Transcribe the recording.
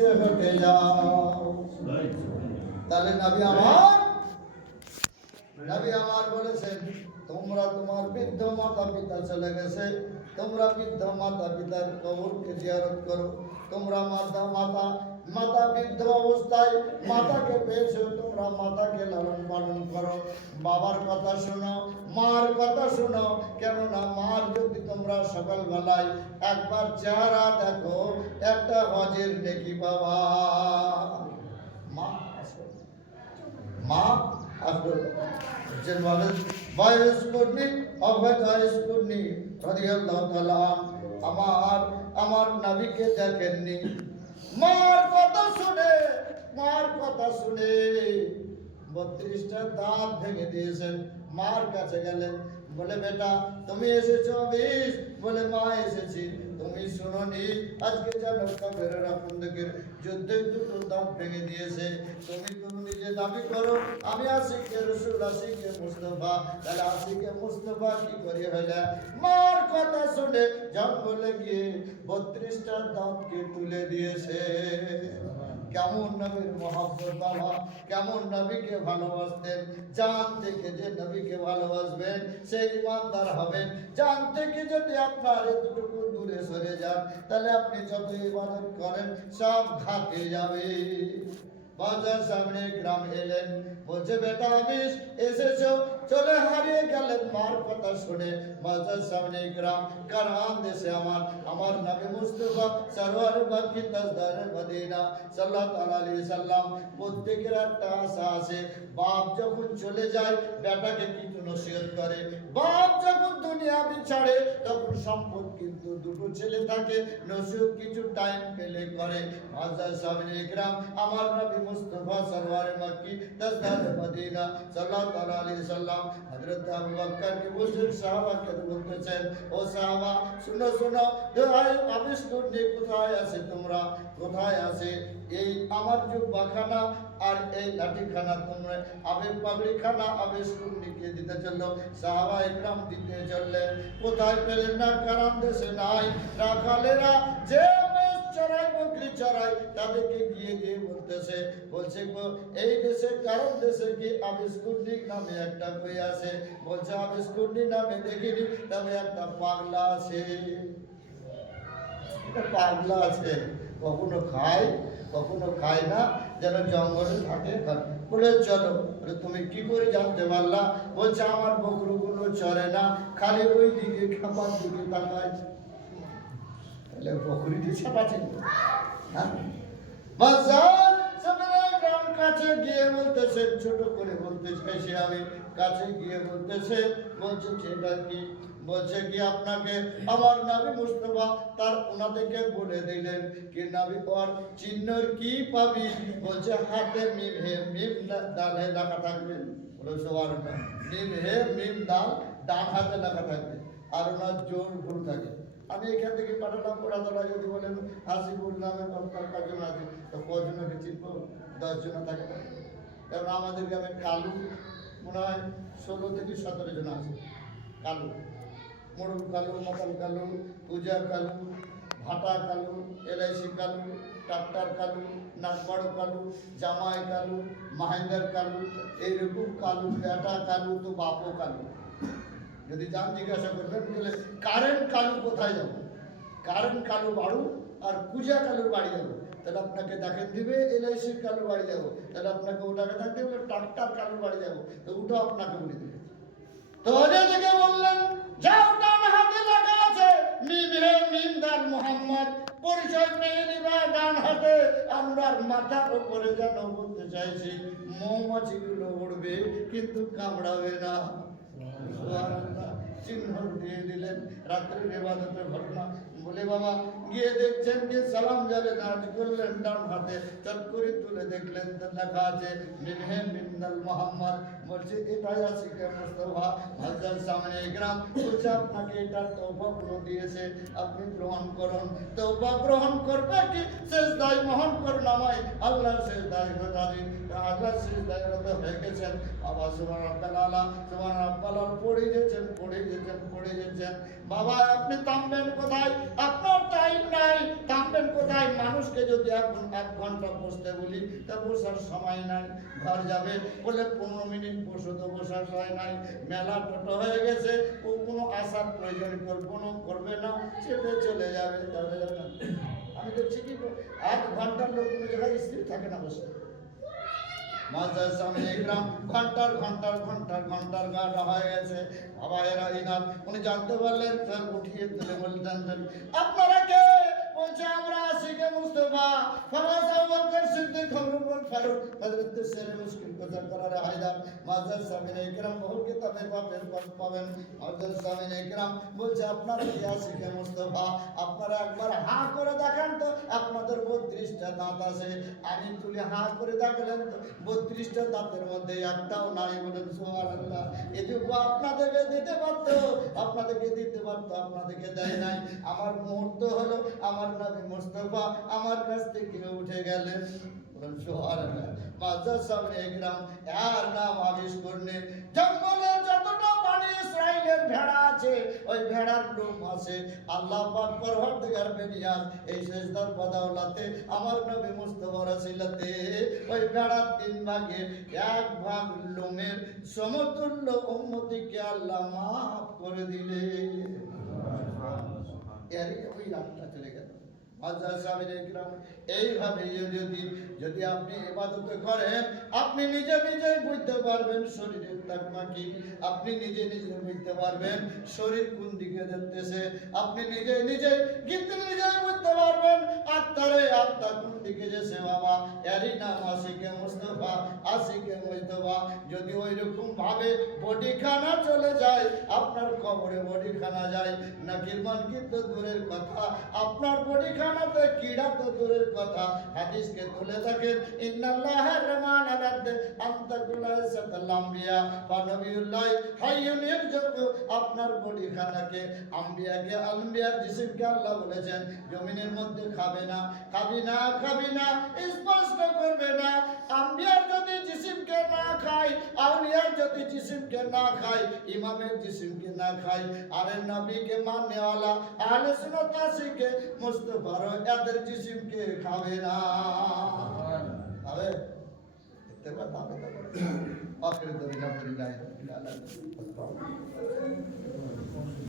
পিছে হটে যাও। তাহলে নবী আমার বলেছেন, তোমরা তোমার বৃদ্ধ মাতা পিতা চলে গেছে, তোমরা বৃদ্ধ মাতা পিতার কবরকে জিয়ারত করো। তোমরা মাতা বৃদ্ধ অবস্থায় মাতাকে পেয়েছো, তোমরা মাতাকে লালন পালন করো। বাবার কথা শোনো, মার কথা শোনো, কেননা মার যদি তোমরা সকালবেলায় একবার চেহারা দেখো, একটা হজের নেকি পাবা। মা আসো যেভাবে বয়স করনি অবয়স করনি রাদিয়াল্লাহু তাআলা আমার নবীকে দেখেননি। মার কথা শুনে 32টা দাঁত ভেঙে দিয়েছেন। মার কাছে গেলেন, বলে বেটা তুমি এসেছো? বেশ। বলে মা এসেছি। তুমি শুনোনি আজকে জানো কাফেররা আপনাদের যুদ্ধে 2টো দাঁত ভেঙে দিয়েছে। তুমি নিজে দাবি করো আমি আশিকে রাসূল, আশিকে মুস্তাফা, তাহলে আশিকে মুস্তাফা কি করে হইলা? মার কথা শুনে জঙ্গলে গিয়ে 32টা দাঁতকে তুলে দিয়েছে। কেমন নবীর মহব্বত বাবা, কেমন নবীকে ভালোবাসতেন। জান থেকে যে নবীকে ভালোবাসবেন সেই ইমানদার হবেন। জান থেকে যদি আপনার এতটুকু দূরে সরে যান, তাহলে আপনি যত ইবাদত করেন সব ঘাটে যাবে। বাজার সামনে গ্রাম এলেন, বলছে বেটা আমিস এসেছো? চলে হারিয়ে গেলেন মার কথা শুনে। বাজার সামনে গ্রাম, কারআন দেশে আমার নবী মুস্তাফা সরওয়ার বাকি তাজদার মদিনা সাল্লাল্লাহু আলাইহি সাল্লাম। প্রত্যেকের একটা আশা আছে, বাপ যখন চলে যায় বেটাকে কিছু নসিহত করে। বাপ যখন দুনিয়া ছাড়ে তখন সম্পদ কিন্তু 2টো ছেলে থাকে, নসিহত কিছু টাইম পেলে করে। বাজার সামনে গ্রাম, আমার নবী মুস্তাফা সরওয়ার মক্কি তাজদার মদিনা সাল্লাল্লাহু আলাইহি সাল্লাম হযরত আবু বকরকে বসে সাহাবাকে বলতেছেন, ও সাহাবা শুনো দোহাই আবিশ করনি, কোথায় আছে তোমরা? কোথায় আছে এই আমার জুব্বাখানা আর এই লাঠিখানা? তোমরা আবেগ পাগড়িখানা আবেশ করনিকে দিতে চললো। সাহাবা ইকরাম দিতে চললেন। কোথায় পেলেন না? কারণ দেশে নাই। রাখালেরা যে চড়াই বকরি চড়াই তাদেরকে গিয়ে বলছে গো এই দেশে কারণ দেশে কি আবিষ্কুন্ডিক নামে একটা বই আছে। বলছে আবিষ্কুন্ডি নামে দেখিনি, তবে একটা পাগলা আছে। পাগলা আছে, কখনো খায় না, যেন জঙ্গলে থাকে। বলে চলো। বলে তুমি কি করে জানতে পারলা? বলছে আমার বকরুগুলো চড়ে না, খালি ওই দিকে খাবার দিকে তাকায়। তাহলে বকরিটি ছাপাচ্ছেন কাছে গিয়ে বলতেছে, ছোট করে বলতে চাইছে আমি, কাছে গিয়ে বলতেছে, বলছে সেটা কি? বলছে কি আপনাকে আমার নবী মুস্তাফা তার ওনাদেরকে বলে দিলেন কি নবী পর চিহ্নর কি পাবি? বলছে হাতে মিম হে মিম দাল হে লেখা থাকবে। বলে সুবহানাল্লাহ, মিম হে মিম দাল ডান হাতে লেখা থাকবে, আর ওনার জোর ভুল থাকে। আমি এখান থেকে পাঠালাম পোড়াতলা, যদি বলেন হাসিপুর নামে কজন আছে, তো কজনকে চিনব? 10 জন থাকে। কারণ আমাদের গ্রামে কালু মনে হয় 16 থেকে 17 জন আছে। কালু, মোড়ল কালু, মাতাল কালু, পূজা কালু, ভাটা কালু, LIC কালু, ট্রাক্টর কালু, নাগবড় কালু, জামাই কালু, মাহিন্দার কালু, এইরকম কালু, বেটা কালু তো বাপও কালু। যদি যান জিজ্ঞাসা করবেন বলে কারেন্ট কালু কোথায় যাবো? কারেন্ট কালু বাড়ু আর পূজা কালুর বাড়ি যাবো, তাহলে আপনাকে দেখেন দিবে LIC কালুর বাড়ি যাবো, তাহলে আপনাকে ওটাকে থাকতে বলে ট্রাক্টর কালুর বাড়ি যাবো, তো ওটা আপনাকে বলে দেবে। তো ওদের থেকে বললেন যাও, ডান হাতে লেখা আছে মিম হে মিম দাল মুহাম্মদ, পরিচয় পেয়ে নিবা ডান হাতে। আমরা মাথার উপরে যেন বলতে চাইছি মৌমাছিগুলো উড়বে কিন্তু কামড়াবে না। চিহ্ন দিয়ে দিলেন। রাত্রির ইবাদতের ঘটনা বলে বাবা গিয়ে দেখছেন যে সালাম যাবে নাজ করলেন ডান হাতে, চট করে তুলে দেখলেন লেখা আছে মিম হে মিম দাল মুহাম্মদ। বলছে এটাই আশিকে মুস্তাফা হযরত সামনে গ্রাম। বলছে আপনাকে এটা তওবা দিয়েছে, আপনি গ্রহণ করুন। তওবা গ্রহণ করবে কি সেজদায় মোহন করুন নামায় আল্লাহর সিজদায় রাজি, আল্লাহর সিজদায় রত হয়ে গেছেন। বাবা সুবহানাল্লাহ সুবহানাল্লাহ পড়ে গেছেন, পড়ে গেছেন, পড়ে গেছেন। বাবা আপনি থামবেন কোথায়? আপনার টাইম নাই, থামবেন কোথায়? মানুষকে যদি এখন 1 ঘন্টা বসতে বলি তা বসার সময় নাই। ঘর যাবে বলে 15 মিনিট বসো, তো বসার সময় নাই। মেলা টোটো হয়ে গেছে, ও কোনো আসার প্রয়োজন করবে না, চেপে চলে যাবে। তাহলে যাবে না। আমি তো ঠিকই 1 ঘন্টার লোক কোনো জায়গায় স্থির থাকে না বসে। মাজার সামনে গ্রাম ঘন্টার গাড়া হয়ে গেছে। বাবা এরা ইনার উনি জানতে পারলেন, স্যার উঠিয়ে তুলে বলতেন আপনারা কে? বলছে আমরা আশিকে মুস্তফা ফরাজ আবুবকর সিদ্দিক ওমর ফারুক হযরত শেরে মুশকিল কোথা করার হায়দার। মাজার সামনে গ্রাম বহু কিতাবে বাপের পথ পাবেন। মাজার সামনে গ্রাম বলছে আপনারা কি আশিকে মুস্তফা? আপনারা একবার হাঁ করে দেখান তো, আপনাদের 32টা দাঁত আছে। আমি তুলে হাঁ করে দেখালেন তো 32টা দাঁতের মধ্যে একটাও নাই। বলেন সুবহানাল্লাহ। এটুকু আপনাদেরকে দিতে পারতো, আপনাদেরকে দিতে পারতো, আপনাদেরকে দেয় নাই। আমার মুহূর্ত হলো আমার নবী মুস্তাফা আমার কাছ থেকে উঠে গেলেন। বলেন সুবহানাল্লাহ। মাজার সামনে গ্রাম এর নাম আবিষ্কার নেই। জঙ্গলে যতটা বনি ইসরাইলের ভেড়া আছে, ওই ভেড়ার লোম আছে। আল্লাহ পাক পরওয়ারদিগার বেনিয়াজ এই সেজদার বদৌলতে আমার নবী মুস্তাফা রাসূলতে ওই ভেড়ার 3 ভাগের 1 ভাগ লোমের সমতুল্য উম্মতিকে আল্লাহ মাফ করে দিলেন। এরই ওই রাতটা চলে গেল। মাজার সামনে গ্রাম এইভাবে যদি আপনি ইবাদত করেন, আপনি নিজে নিজেই বুঝতে পারবেন শরীরের তাকওয়া কি। আপনি নিজে নিজে বুঝতে পারবেন শরীর কোন দিকে যাচ্ছে। আপনি নিজে নিজে নিজেই বুঝতে পারবেন আত্মা কোন দিকে যাচ্ছে। বাবা এরই নাম আশিকে মুস্তাফা, আশিকে মুস্তাফা। যদি ওই রকম ভাবে বডি খানা চলে যায়, আপনার কবরে বডি খানা যায়, নাকির মানকির তো দূরের কথা, আপনার বডি খানাতে কিড়া তো দূরের কথা। হাদিসকে তুলে দেখেন, ইন্নাল্লাহর রহমান আলাদ আনতাকুল্লাহ সাল্লাল্লাহু আম্বিয়া ওয়া নবিয়ুল্লাহ হাইয়ুন ইয়ারজুকু। আপনার বডি খানাকে আম্বিয়াকে আলমিয়ার জিসিমকে আল্লাহ বলেছেন জমিনের মধ্যে খাবে না, খাবি না, স্পষ্ট করবে না। আম্বিয়ার যদি জিসিমকে না খায়, আউলিয়ার যদি জিসিমকে না খায়, ইমামের জিসিমকে না খায়, আরে নবীকে মাননেওয়ালা আহলে সুন্নাত আশিকে মুস্তাফার এদের জিসিমকে খাবে না। খাবে? দেখতে পাবে না। আখির দরিয়া